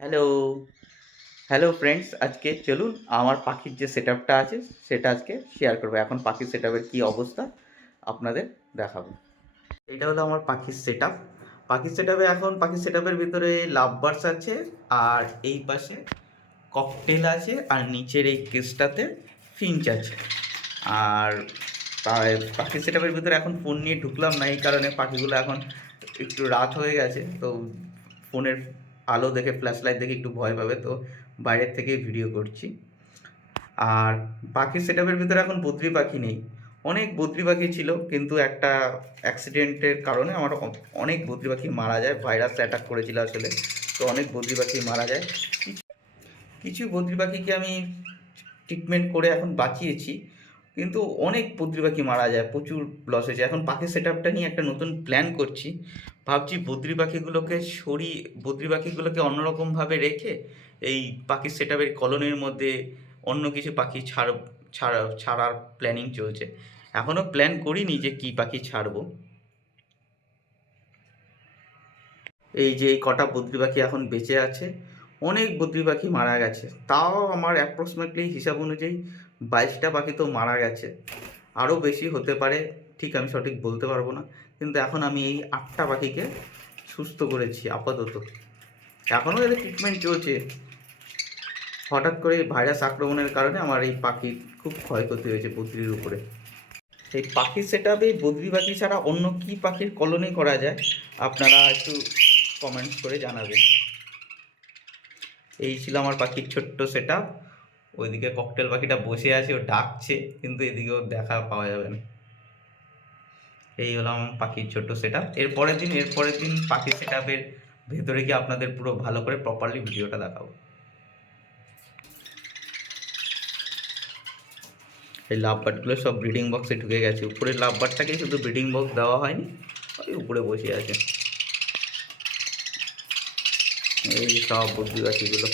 Hello, hello friends. আজকে চলুন আমার পাখির যে সেটআপটা আছে সেটা আজকে শেয়ার করব। এখন পাখির সেটআপের কী অবস্থা আপনাদের দেখাবো। এটা হলো আমার পাখির সেটআপ। পাখির সেটআপে এখন পাখির সেটআপের ভিতরে লাভ বার্ডস আছে, আর এই পাশে ককটেল আছে, আর নিচের এই কেসটাতে ফিঞ্চ আছে। আর তাই পাখির সেটআপের ভিতরে এখন ফোন নিয়ে ঢুকলাম না, এই কারণে পাখিগুলো এখন একটু রাত হয়ে গেছে, তো ফোনের আলো দেখে ফ্ল্যাশ লাইট দেখে একটু ভয় পাবে, তো বাইরের থেকেই ভিডিও করছি। আর পাখির সেটআপের ভিতরে এখন বদ্রি পাখি নেই। অনেক বদ্রি পাখি ছিল, কিন্তু একটা অ্যাক্সিডেন্টের কারণে আমার অনেক বদ্রি পাখি মারা যায়। ভাইরাস অ্যাটাক করেছিল আসলে, তো অনেক বদ্রি পাখি মারা যায়। কিছু বদ্রি পাখিকে আমি ট্রিটমেন্ট করে এখন বাঁচিয়েছি, কিন্তু অনেক বদ্রি পাখি মারা যায়, প্রচুর লস হয়েছে। এখন পাখির সেটআপটা নিয়ে একটা নতুন প্ল্যান করছি। ভাবছি বদ্রি পাখিগুলোকে অন্যরকমভাবে রেখে এই পাখির সেটআপের কলোনির মধ্যে অন্য কিছু পাখি ছাড়ার প্ল্যানিং চলছে। এখনও প্ল্যান করিনি যে কী পাখি ছাড়বো। এই যে এই কটা বদ্রি পাখি এখন বেঁচে আছে, অনেক বদ্রি পাখি মারা গেছে। তাও আমার অ্যাপ্রক্সিমেটলি হিসাব অনুযায়ী 22টা পাখি তো মারা গেছে, আরও বেশি হতে পারে, ঠিক আমি সঠিক বলতে পারবো না। কিন্তু এখন আমি এই 8টা পাখিকে সুস্থ করেছি আপাতত। এখনও এদের ট্রিটমেন্ট চলছে। হঠাৎ করে ভাইরাস আক্রমণের কারণে আমার এই পাখির খুব ক্ষয়ক্ষতি হয়েছে বদ্রির উপরে। এই পাখির সেটআপে বদ্রি পাখি ছাড়া অন্য কী পাখির কলোনি করা যায়, আপনারা একটু কমেন্টস করে জানাবেন। এই ছিল আমার পাখির ছোট্ট সেটআপ। ওইদিকে ককটেল পাখিটা বসে আছে, ও ডাকছে, কিন্তু এদিকেও দেখা পাওয়া যাবে না। এই হলো আমার পাখির ছোট্ট সেটআপ। এরপরের দিন পাখির সেটআপের ভেতরে গিয়ে আপনাদের পুরো ভালো করে প্রপারলি ভিডিওটা দেখাবো। এই লাভ বার্ডগুলো সব ব্রিডিং বক্সে ঢুকে গেছে। উপরের লাভ বার্ডটাকেই শুধু ব্রিডিং বক্স দেওয়া হয়নি, ওই উপরে বসে আছে। এই যে সব বদ্রি পাখিগুলো।